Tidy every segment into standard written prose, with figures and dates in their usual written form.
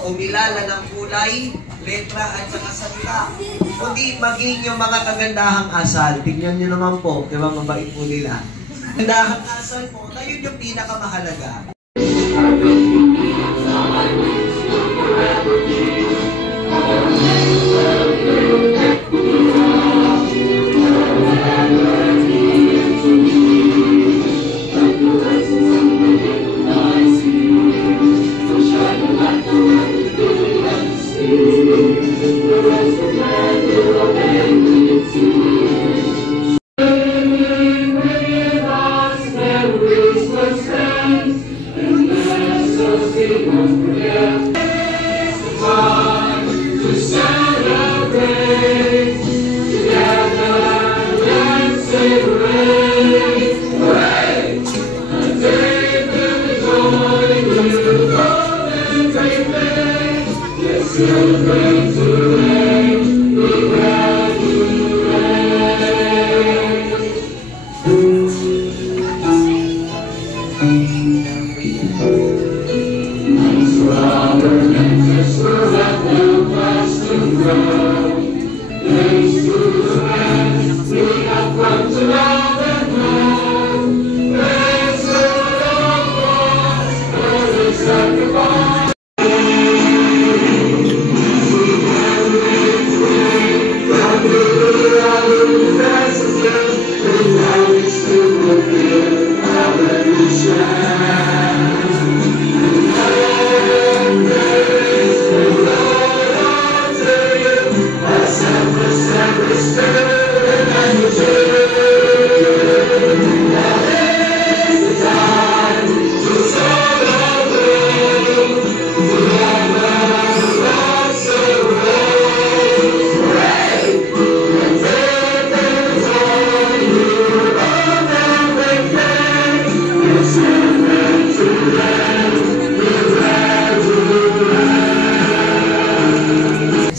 umilala ng kulay, letra at saka salita. Kundi maging yung mga kagandahang asal. Tingnan nyo naman po, di ba mabait po nila. Kagandahang asal po, na yun yung pinakamahalaga.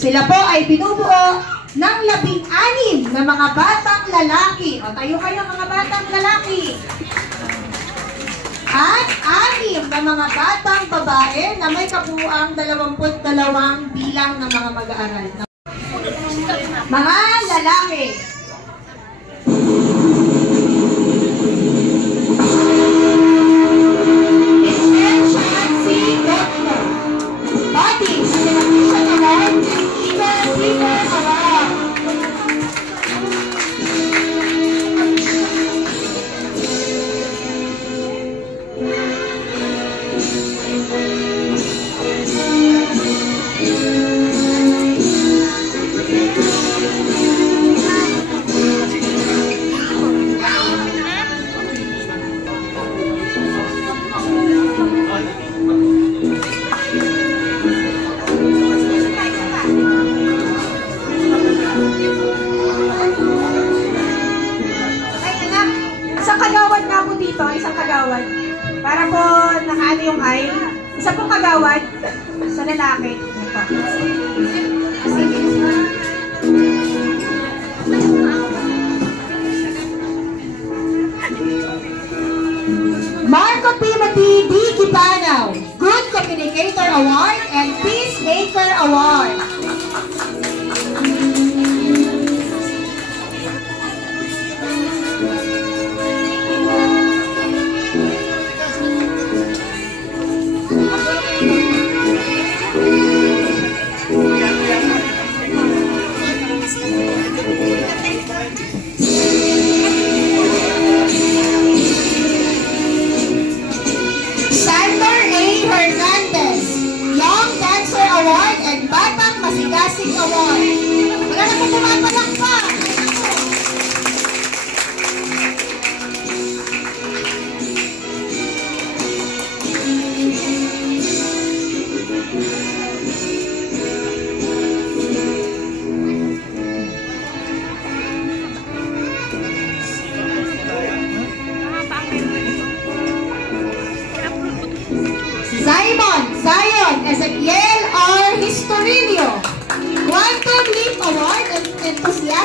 Sila po ay binubuo ng 16 na mga batang lalaki. O, tayo kayo mga batang lalaki. At 6 na mga batang babae na may kabuuang 22 bilang ng mga mag-aaral. Mga lalaki. Isang kagawad. Para po nakaano yung ay. Isa pong kagawad sa lalaki. Marco Timothy D. Kipanaw, Good Communicator Award and Peacemaker Award. Masigasig Award. Wala na po pumapalakpak. Simon Zion Ezequiel R. Historinio, Quantum Leap Award and Enthusiasm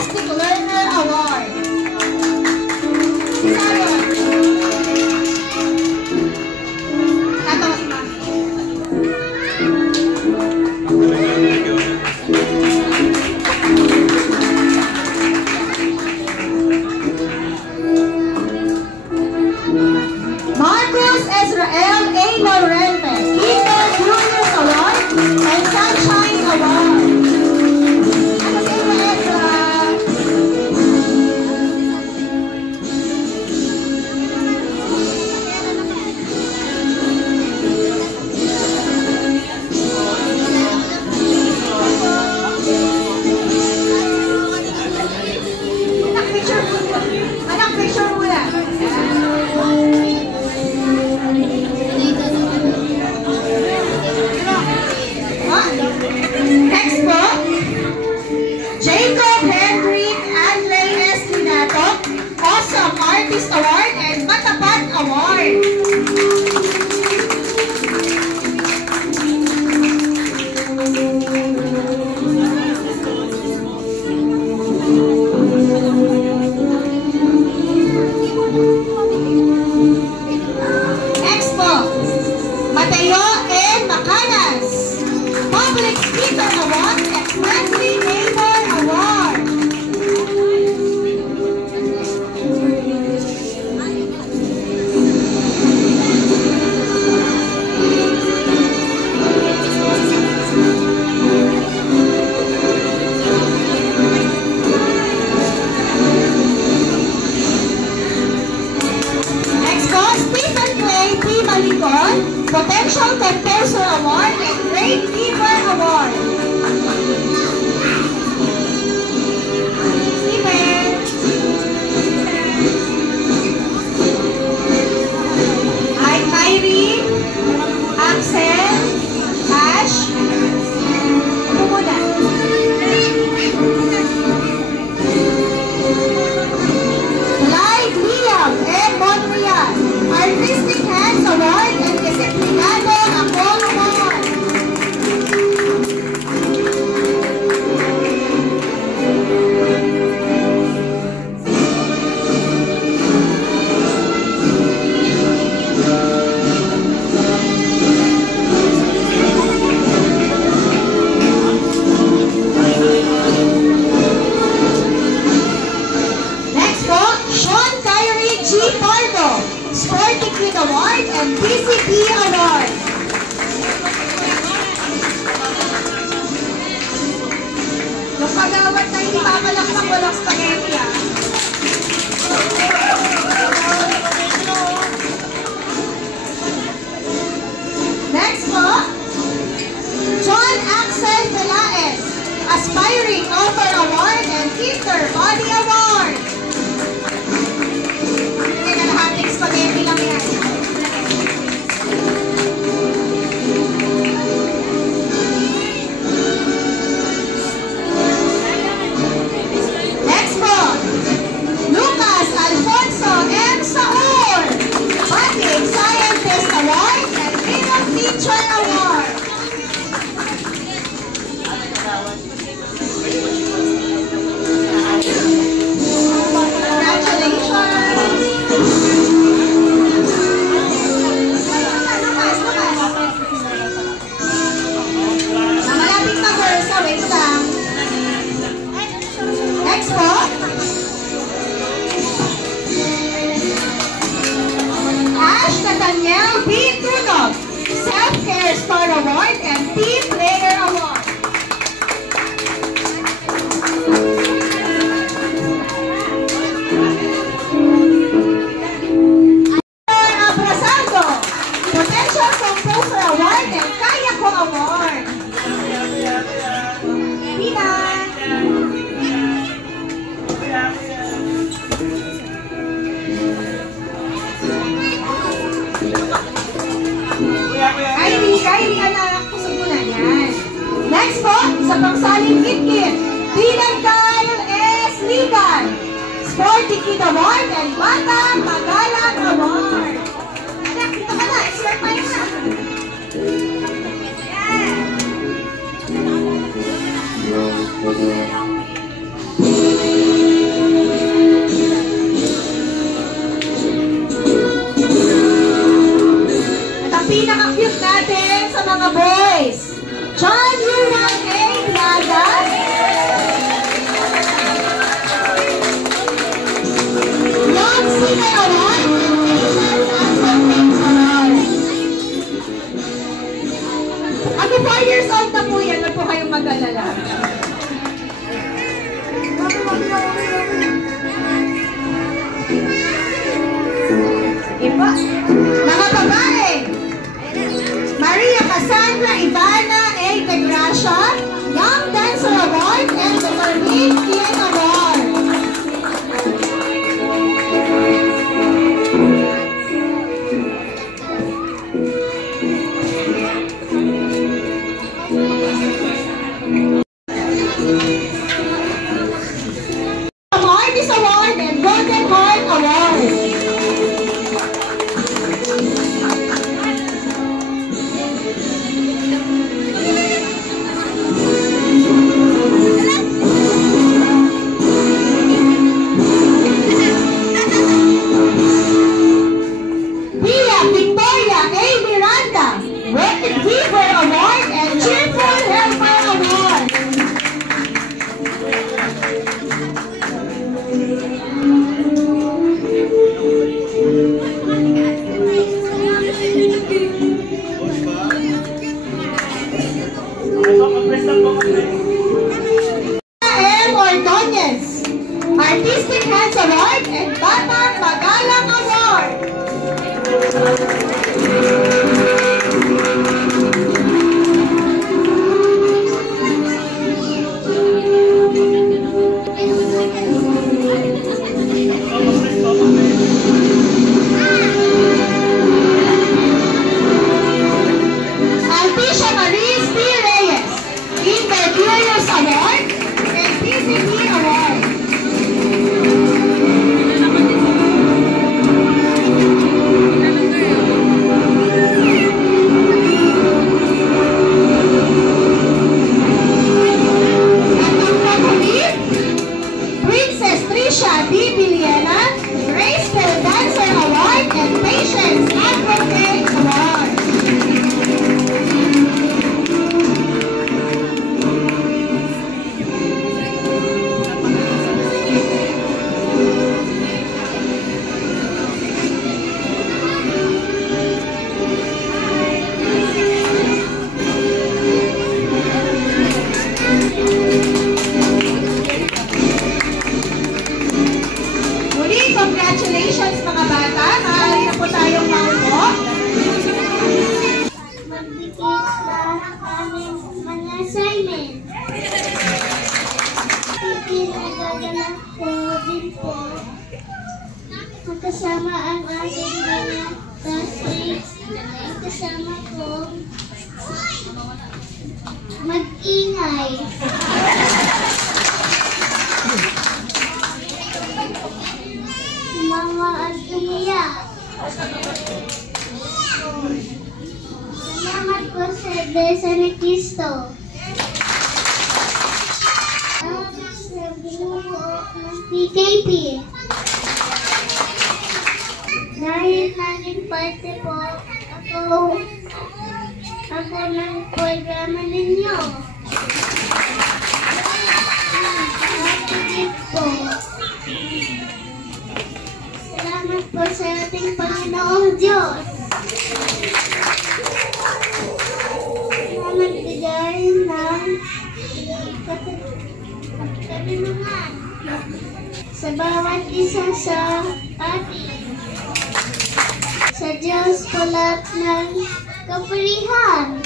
Great Leader Award. Steven. Ay, Kyrie, Axel, Ash, Pumula. Clyde, Liam, and Monreal. Artistic Hands Award and Disiplinado Akong Award. Next po, Sean Kyrie G. Pardo, Sporting Kid Award and PCP Award. Yung kagawad na hindi papalakpak, walang spaghetti ah. Next po, John Axel Pelaez, Aspiring Author Award and Kinder Body Award. Hindi na lahating spaghetti lang yan. Next po, Lucas Alfonso M. Saur, Budding Scientist Award and Freedom Teacher Award. Malapit na versa, wait lang. Next po. Ash Nathaniel B. Tunog, Self-Care Star Award and Team Player Award. Abrasado, Potential Composer Award and Kaya Ko Award. Pina. Kylie, anak, kusog mo na yan. Next po, sa pangsaling kit-kit, Dylan Kyle S. Ligan, Sporty Kid Award and Bata Magalang Award. Anak, dito ka na, expert tayo na. At ang pinaka-cute natin sa mga boys, John Yuran A. Lagas, Young Sine Award, Ako 4 years old na po yan, wag po kayong mag-alala. Sige po. Mga babae, Maria Cassandra Ivana A. De Gracia, Young Dancer Award and the Marlene Kien Award. Artist Award and Golden Heart Award. Via Victoria A. Miranda, Working Giver Award and Cheerful Helper Award. assignment. Pinagagalak ko din po. Magkasama ang aking mga classmates. Magkasama ko mag-ingay. Mama at umiyak. Salamat po sa Iglesia ni Cristo. Sa binubuo ng PKP. Dahil naging parte po ako ng programa ninyo. At po. Salamat po sa ating Panginoong Diyos. Salamat bigay ng katanungan sa bawat isa sa atin. Sa Diyos po lahat ng kapurihan.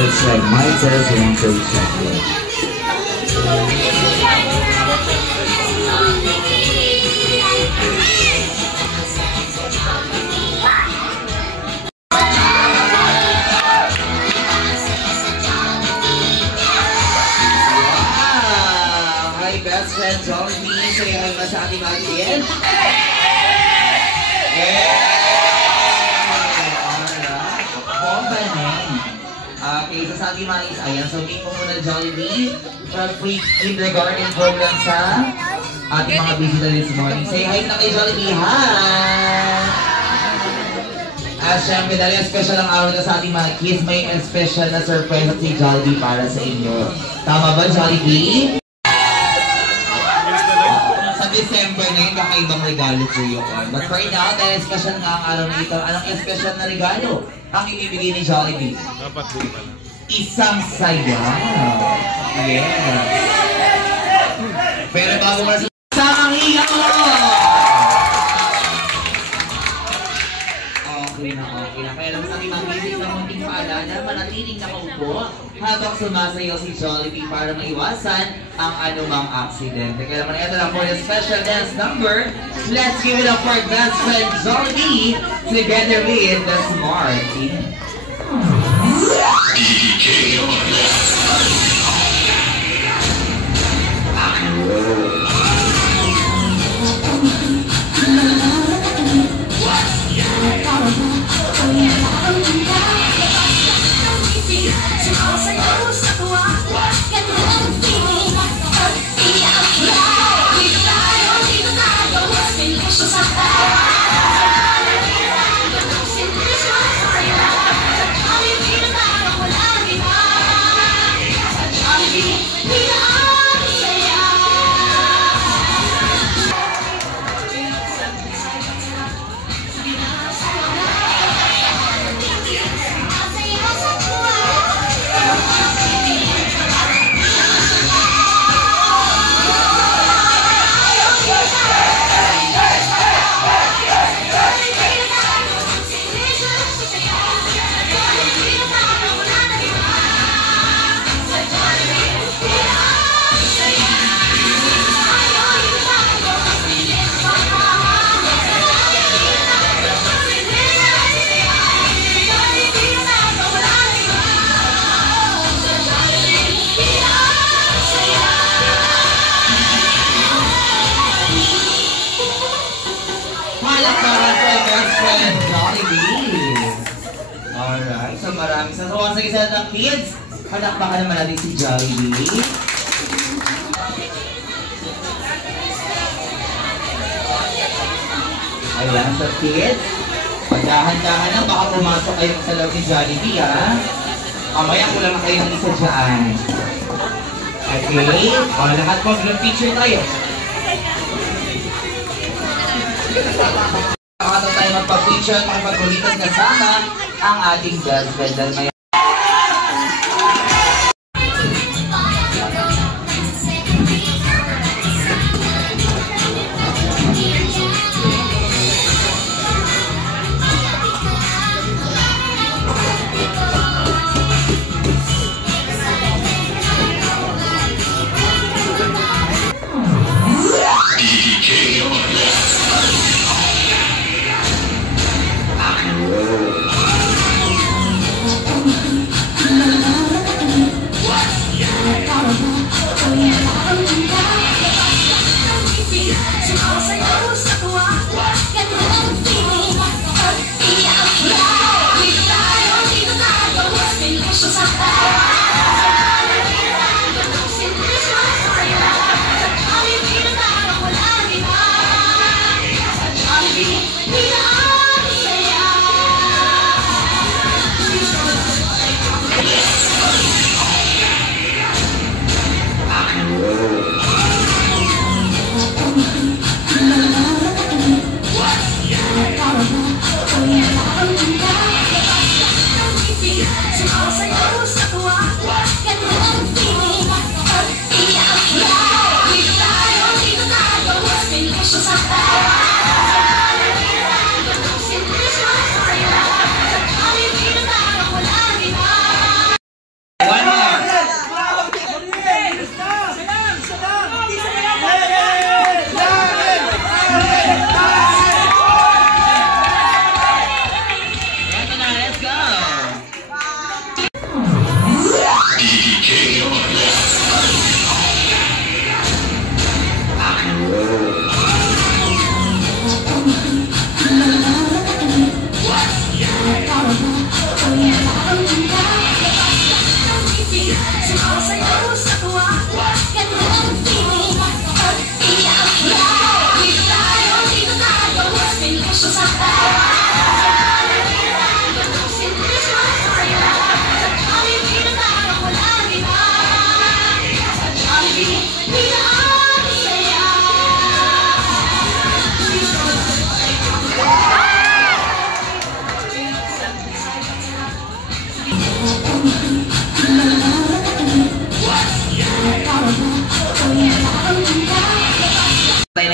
It's like my test and so chocolate. Hi, best friend Jollibee. Say hi ba sa ating mga kids? Okay, so sa ating mga is, ayan, so meet po muna Jollibee for free kindergarten program sa ating mga visitor this morning. Say hi na kay Jollibee, hi! Siyempre, dahil special ang araw na sa ating mga kids, may special na surprise at si Jollibee para sa inyo. Tama ba, Jollibee? Sa December na yun, kakaibang regalo po yun. But for now, dahil special nga ang araw na ito, anong special na regalo ang ibibigay ni Jollibee? Dapat din pala. Isang sayaw. Yes. Pero bago mo sa ang hiya mo! Okay na, okay na. Kaya lang sa ating mga bisig na munting paalala, manatiling nakaupo habang sumasayaw si Jollibee para maiwasan ang anumang aksidente. Kaya naman ito lang for the special dance number. Let's give it up for best friend Jollibee together with the Smart Team. We are Palakpakan sa best friend, Jollibee. Alright, so maraming sa isa ng kids. Palakpakan naman natin si Jollibee. Ayan, sa kids. Pagdahan-dahan lang, baka pumasok kayo sa loob ni Jollibee, ha? Mamaya ko lang kayo ng isa dyan. Okay? O, lahat po, group picture tayo. Nakataw tayo magpag-picture, makipag-ulitan kasama ang ating best friend.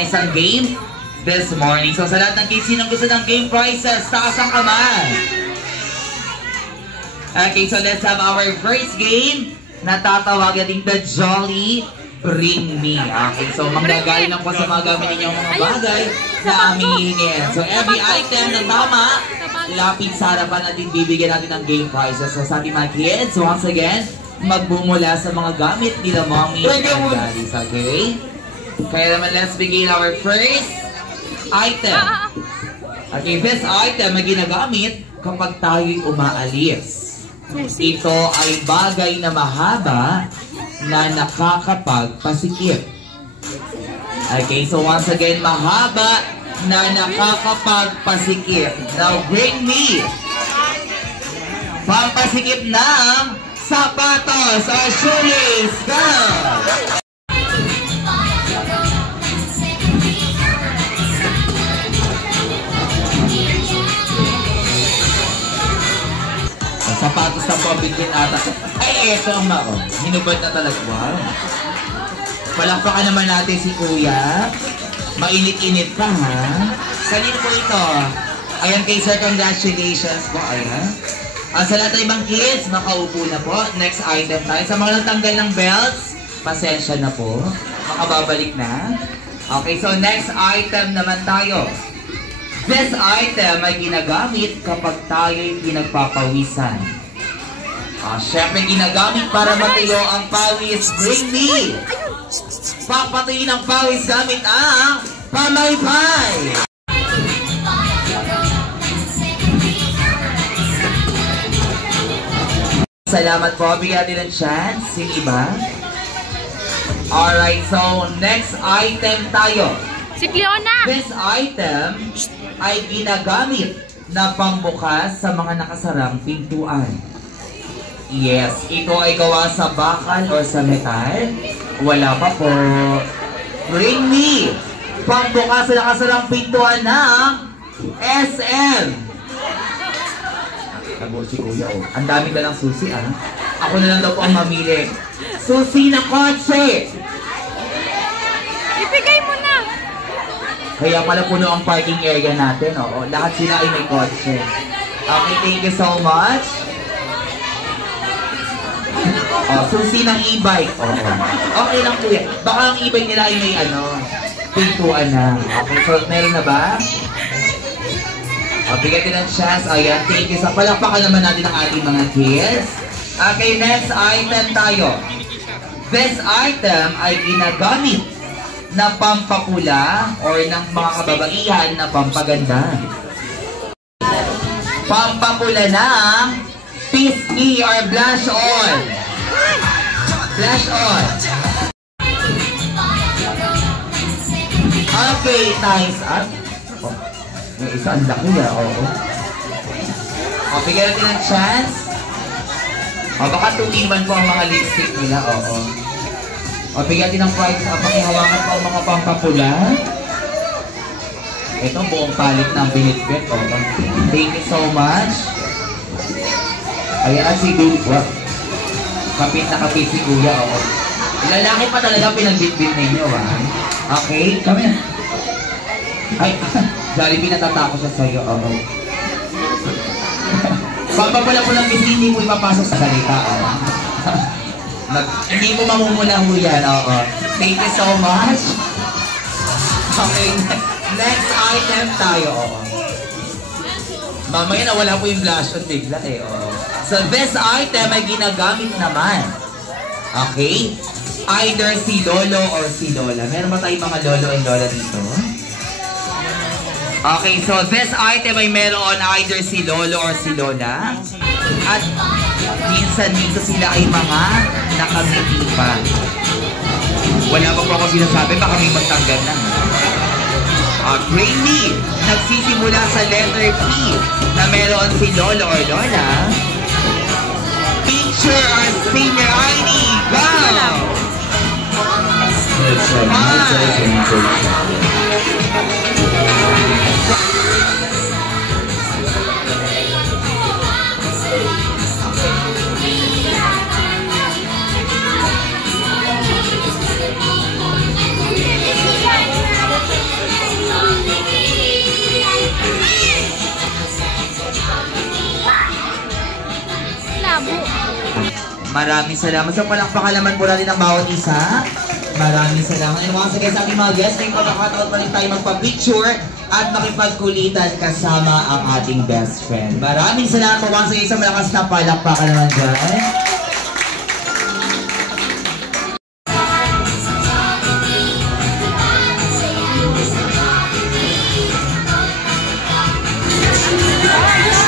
Isang game this morning. So sa lahat ng kids, sinong gusto ng game prizes, taas ang kamay. Okay, so let's have our first game na tatawag natin the Jolly Bring Me. Okay, so manggagaling lang po sa mga gamit ninyong mga bagay na aming hihingin. So every item na tama, lapit sa harapan natin, bibigyan natin ng game prizes. So sa ating mga kids, once again, magbumula sa mga gamit nila mommy and daddies. Okay? Kaya naman, let's begin our first item. Okay, this item na ginagamit kapag tayo'y umaalis. Ito ay bagay na mahaba na nakakapagpasikip. Okay, so once again, mahaba na nakakapagpasikip. Now, bring me pampasikip ng sapatos or shoelace. Go! Sapatos na po bigyan ata. Ay, eto ang mao. Hinubad na talaga. Wow. Palakpakan naman natin si Kuya. Mainit-init pa, ha? Kanino po ito? Ayan kay Sir, congratulations po. Ayan. Sa lahat ng ibang kids, makaupo na po. Next item tayo. Sa mga natanggal ng belts, pasensya na po. Makababalik na. Okay, so next item naman tayo. This item ay ginagamit kapag tayo'y pinagpapawisan. Siyempre ginagamit para matuyo ang pawis. Bring me! Papatuyin ang pawis gamit ang pamaypay! Salamat po. Bigyan natin ng chance. Yung iba. Alright, so next item tayo. Si Cleona! This item ay ginagamit na pambukas sa mga nakasarang pintuan. Yes, ito ay gawa sa bakal or sa metal. Wala pa po. Bring me! Pambukas sa nakasarang pintuan ng SM! Nabot si Kuya, oh. Ang dami ba ng susi, ah? Ako na lang daw po ang mamili. Susi na kotse! Ibigay mo na! Kaya pala puno ang parking area natin, oo. Lahat sila ay may kotse. Okay, thank you so much. Oh, susi ng e-bike. Oo. Okay lang po yan. Baka ang e-bike nila ay may pintuan na. Okay, so meron na ba? O, bigyan din ng chance. Ayan, thank you. Palakpakan naman natin ang ating mga kids. Okay, next item tayo. This item ay ginagamit na pampapula or ng mga kababaihan na pampaganda. Pampapula ng pisngi or blush on. Blush on. Okay, nice. Oh, may isa ang laki oo. O, bigyan natin ng chance. O, baka 2-in-1 po ang mga lipstick nila, oo. O, bigyan natin ng prize. Pakihawakan po ang mga pampapula. Ito, buong palit ng binitbit, oo. Thank you so much. Ayan, si Kuya. Kapit na kapit si Kuya, oo. Lalaki pa talaga pinagbitbit ninyo, ha? Okay, kami na. Ay, Jollibee, natatakot siya sa'yo, oo. Pampapula po lang kasi hindi mo ipapasok sa salita, oo. Hindi mo mamumula ho yan, oo. Thank you so much. Okay, next item tayo, oo. Mamaya nawala po yung blush on bigla, oo. So this item ay ginagamit naman. Okay? Either si Lolo or si Lola. Meron ba tayong mga Lolo and Lola dito? Okay, so this item ay meron either si Lolo or si Lola. At minsan dito sila ay mga nakangiti pa. Wala pa po ako sinasabi, baka may magtanggal na. Brainy, nagsisimula sa letter P na meron si Lolo or Lola. Picture our senior ID. Go! Looks like my turn to Maraming salamat. So, palakpakan naman po natin ang bawat isa. Maraming salamat. And once again sa ating mga guests, may pagkakataon pa rin tayo magpa-picture at makipagkulitan kasama ang ating best friend. Maraming salamat po once again sa malakas na palakpakan naman dyan.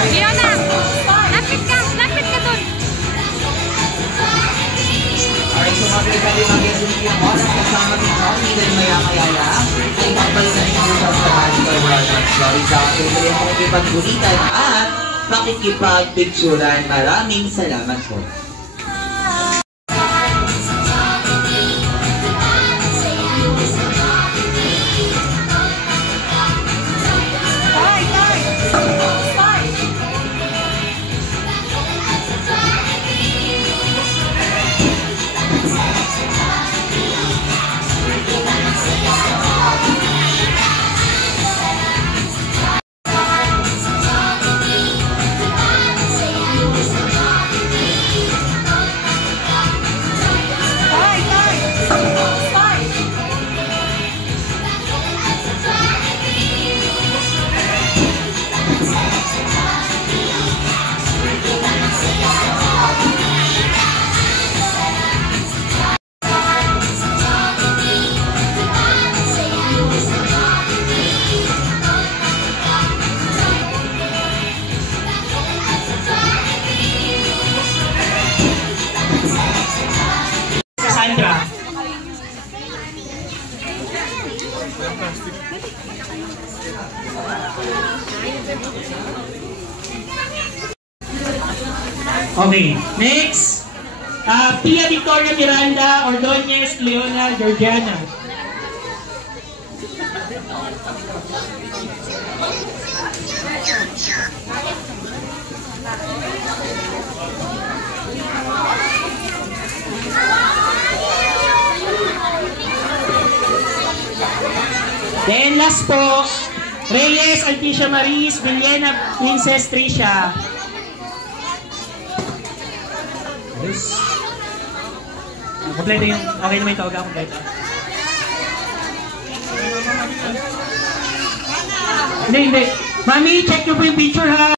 Fiona! Lapit ka dun! Alright, so mga guests, yung oras kasama ni Johnny dahil maya-maya lang ay babalik na rin sa Magical World of Johnny Johnny. Tuloy mo makipagkulitan at makikipagpicturan. Maraming salamat po. Okay, next. Pia Victoria Miranda, Ordonez, Leona, Georgiana. Then last po, Reyes, Altisha Maris, Villena, Princess Tricia. Yes. Kompleto yung, okay naman yung tawag ako, kompleto. Hindi. Mami, check nyo po yung picture ha.